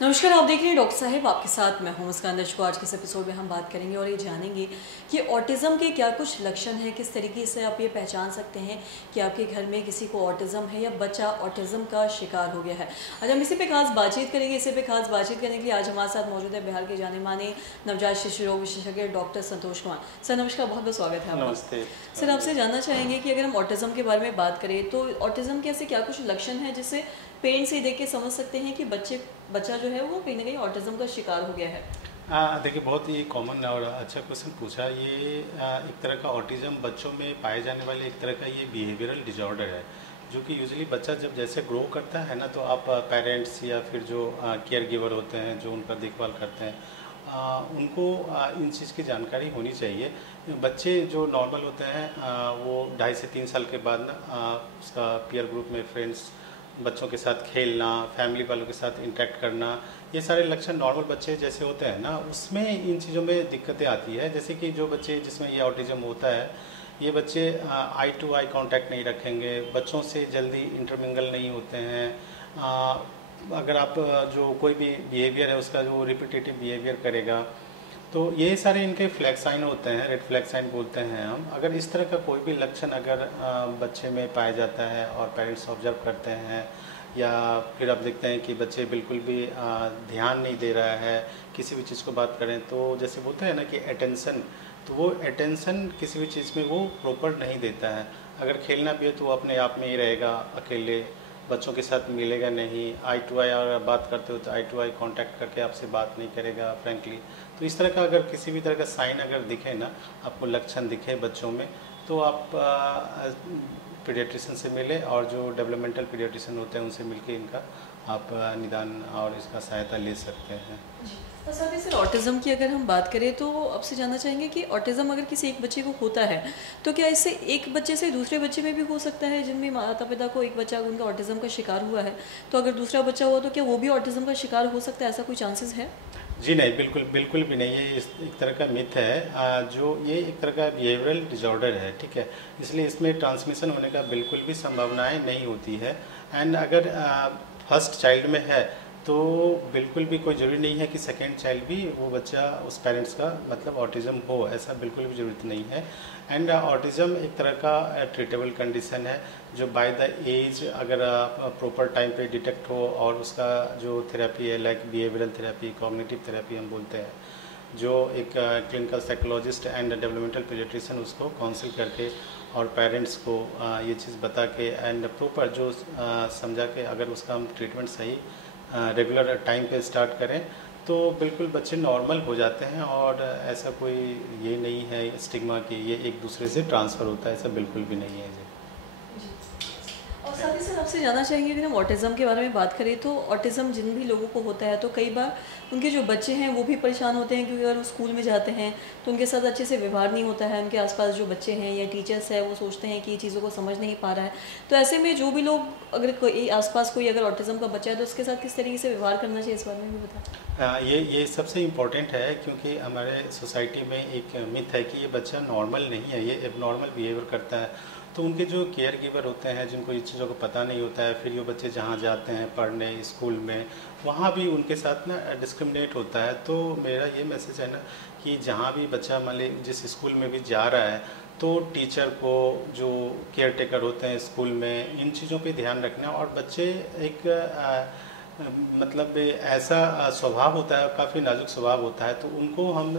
नमस्कार, आप देख रहे हैं डॉक्टर साहिब आपके साथ मैं हूं मुस्कान दर्शकों। आज के इस एपिसोड में हम बात करेंगे और ये जानेंगे कि ऑटिज़म के क्या कुछ लक्षण हैं, किस तरीके से आप ये पहचान सकते हैं कि आपके घर में किसी को ऑटिज़म है या बच्चा ऑटिज़म का शिकार हो गया है। आज हम इसी पे खास बातचीत करेंगे। इसी पे खास बातचीत करने के लिए आज हमारे साथ मौजूद है बिहार के जाने माने नवजात शिशु रोग विशेषज्ञ डॉक्टर संतोष कुमार। सर नमस्कार, बहुत बहुत स्वागत है आपका। नमस्ते सर, आपसे जानना चाहेंगे कि अगर हम ऑटिज़म के बारे में बात करें तो ऑटिज़म के ऐसे क्या कुछ लक्षण हैं जिससे पेरेंट्स से देख के समझ सकते हैं कि बच्चा जो है वो कहीं ना कहीं ऑटिज़म का शिकार हो गया है। देखिए, बहुत ही कॉमन और अच्छा क्वेश्चन पूछा। ये एक तरह का ऑटिज़म बच्चों में पाए जाने वाले एक तरह का ये बिहेवियरल डिसऑर्डर है, जो कि यूजुअली बच्चा जब जैसे ग्रो करता है ना, तो आप पेरेंट्स या फिर जो केयर गिवर होते हैं जो उनका देखभाल करते हैं, उनको इन चीज़ की जानकारी होनी चाहिए। बच्चे जो नॉर्मल होते हैं वो 2.5 से 3 साल के बाद ना उसका पीयर ग्रुप में फ्रेंड्स बच्चों के साथ खेलना, फैमिली वालों के साथ इंटरेक्ट करना, ये सारे लक्षण नॉर्मल बच्चे जैसे होते हैं ना, उसमें इन चीज़ों में दिक्कतें आती है। जैसे कि जो बच्चे जिसमें ये ऑटिज़म होता है, ये बच्चे आई टू आई कांटेक्ट नहीं रखेंगे, बच्चों से जल्दी इंटरमिंगल नहीं होते हैं। अगर आप जो कोई भी बिहेवियर है उसका जो रिपीटेटिव बिहेवियर करेगा, तो ये सारे इनके फ्लैग साइन होते हैं, रेड फ्लैग साइन बोलते हैं हम। अगर इस तरह का कोई भी लक्षण अगर बच्चे में पाया जाता है और पेरेंट्स ऑब्जर्व करते हैं, या फिर आप देखते हैं कि बच्चे बिल्कुल भी ध्यान नहीं दे रहा है किसी भी चीज़ को बात करें, तो जैसे बोलते हैं ना कि अटेंशन, तो वो अटेंशन किसी भी चीज़ में वो प्रॉपर नहीं देता है। अगर खेलना भी है तो वो अपने आप में ही रहेगा, अकेले, बच्चों के साथ मिलेगा नहीं। आई टू आई अगर बात करते हो तो आई टू आई कांटेक्ट करके आपसे बात नहीं करेगा फ्रेंकली। तो इस तरह का अगर किसी भी तरह का साइन अगर दिखे ना, आपको लक्षण दिखे बच्चों में, तो आप पीडियाट्रिशियन से मिले, और जो डेवलपमेंटल पीडियाट्रिशियन होते हैं उनसे मिलके इनका आप निदान और इसका सहायता ले सकते हैं। और साथ ही सर, ऑटिज़म की अगर हम बात करें तो आपसे जानना चाहेंगे कि ऑटिज़म अगर किसी एक बच्चे को होता है तो क्या इससे एक बच्चे से दूसरे बच्चे में भी हो सकता है? जिनमें माता पिता को एक बच्चा उनका ऑटिज़म का शिकार हुआ है, तो अगर दूसरा बच्चा हुआ तो क्या वो भी ऑटिज़म का शिकार हो सकता है? ऐसा कोई चांसेस है? जी नहीं, बिल्कुल बिल्कुल भी नहीं। ये एक तरह का मिथ है, जो ये एक तरह का बिहेवियरल डिसऑर्डर है, ठीक है। इसलिए इसमें ट्रांसमिशन होने का बिल्कुल भी संभावनाएं नहीं होती है। एंड अगर फर्स्ट चाइल्ड में है तो बिल्कुल भी कोई ज़रूरी नहीं है कि सेकेंड चाइल्ड भी वो बच्चा उस पेरेंट्स का मतलब ऑटिज़म हो, ऐसा बिल्कुल भी ज़रूरत नहीं है। एंड ऑटिज़म एक तरह का ट्रीटेबल कंडीशन है, जो बाय द एज अगर प्रॉपर टाइम पे डिटेक्ट हो, और उसका जो थेरेपी है, like behavioural therapy, cognitive therapy हम बोलते हैं, जो एक clinical psychologist and developmental paediatrician उसको काउंसिल करके और पेरेंट्स को ये चीज़ बता के एंड प्रॉपर जो समझा के अगर उसका हम ट्रीटमेंट सही रेगुलर टाइम पे स्टार्ट करें, तो बिल्कुल बच्चे नॉर्मल हो जाते हैं। और ऐसा कोई ये नहीं है स्टिग्मा कि ये एक दूसरे से ट्रांसफ़र होता है, ऐसा बिल्कुल भी नहीं है जी। और साथ ही सर, आपसे जानना चाहेंगे कि हम ऑटिज़म के बारे में बात करें तो ऑटिज़म जिन भी लोगों को होता है तो कई बार उनके जो बच्चे हैं वो भी परेशान होते हैं, क्योंकि अगर वो स्कूल में जाते हैं तो उनके साथ अच्छे से व्यवहार नहीं होता है। उनके आसपास जो बच्चे हैं या टीचर्स है वो सोचते हैं कि ये चीज़ों को समझ नहीं पा रहा है। तो ऐसे में जो भी लोग, अगर कोई आसपास कोई अगर ऑटिज़म का बच्चा है तो उसके साथ किस तरीके से व्यवहार करना चाहिए, इस बारे में भी बताएं। ये सबसे इम्पोर्टेंट है, क्योंकि हमारे सोसाइटी में एक मिथ है कि ये बच्चा नॉर्मल नहीं है, ये एबनॉर्मल बिहेवियर करता है। तो उनके जो केयर गिवर होते हैं, जिनको ये चीज़ों को पता नहीं होता है, फिर ये बच्चे जहाँ जाते हैं पढ़ने स्कूल में, वहाँ भी उनके साथ ना डिस्क्रिमिनेट होता है। तो मेरा ये मैसेज है ना कि जहाँ भी बच्चा मान ली जिस स्कूल में भी जा रहा है, तो टीचर को, जो केयर टेकर होते हैं स्कूल में, इन चीज़ों पे ध्यान रखना। और बच्चे एक मतलब ऐसा स्वभाव होता है, काफ़ी नाजुक स्वभाव होता है, तो उनको हम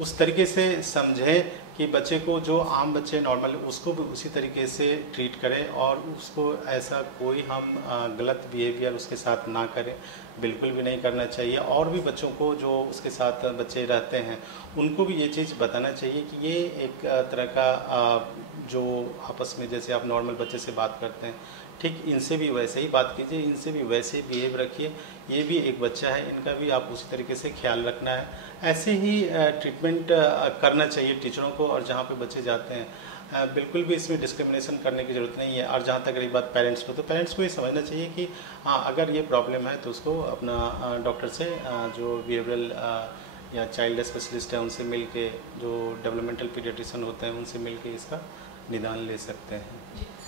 उस तरीके से समझें कि बच्चे को, जो आम बच्चे नॉर्मल, उसको भी उसी तरीके से ट्रीट करें, और उसको ऐसा कोई हम गलत बिहेवियर उसके साथ ना करें, बिल्कुल भी नहीं करना चाहिए। और भी बच्चों को जो उसके साथ बच्चे रहते हैं उनको भी ये चीज़ बताना चाहिए कि ये एक तरह का जो आपस में जैसे आप नॉर्मल बच्चे से बात करते हैं, ठीक इनसे भी वैसे ही बात कीजिए, इनसे भी वैसे ही बिहेव रखिए। ये भी एक बच्चा है, इनका भी आप उसी तरीके से ख्याल रखना है। ऐसे ही ट्रीटमेंट करना चाहिए टीचरों को। और जहाँ पे बच्चे जाते हैं बिल्कुल भी इसमें डिस्क्रिमिनेशन करने की ज़रूरत नहीं है। और जहाँ तक रही बात पेरेंट्स को, तो पेरेंट्स को ये समझना चाहिए कि हाँ, अगर ये प्रॉब्लम है तो उसको अपना डॉक्टर से, जो बिहेवियरल या चाइल्ड स्पेशलिस्ट है उनसे मिल के, जो डेवलपमेंटल पीडियाट्रिशियन होते हैं उनसे मिल के इसका निदान ले सकते हैं।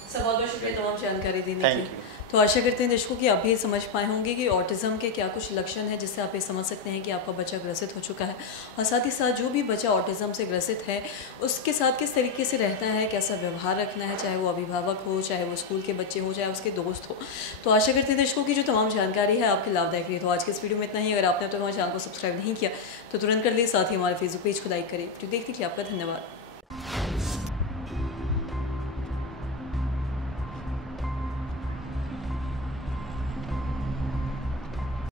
सर, बहुत बहुत शुक्रिया तमाम जानकारी देने के लिए। तो आशा करते हैं दर्शकों कि आप भी समझ पाए होंगे कि ऑटिज़म के क्या कुछ लक्षण हैं जिससे आप ये समझ सकते हैं कि आपका बच्चा ग्रसित हो चुका है, और साथ ही साथ जो भी बच्चा ऑटिज़म से ग्रसित है उसके साथ किस तरीके से रहना है, कैसा व्यवहार रखना है, चाहे वो अभिभावक हो, चाहे वो स्कूल के बच्चे हो, चाहे उसके दोस्त हो। तो आशा करते हैं दर्शकों की जो तमाम जानकारी है आपके लाभदायक रही। तो आज के इस वीडियो में इतना ही। अगर आपने तो हमारे चैनल को सब्सक्राइब नहीं किया तो तुरंत कर लिए, साथ ही हमारे फेसबुक पेज को लाइक करें। तो देखते कि आपका धन्यवाद।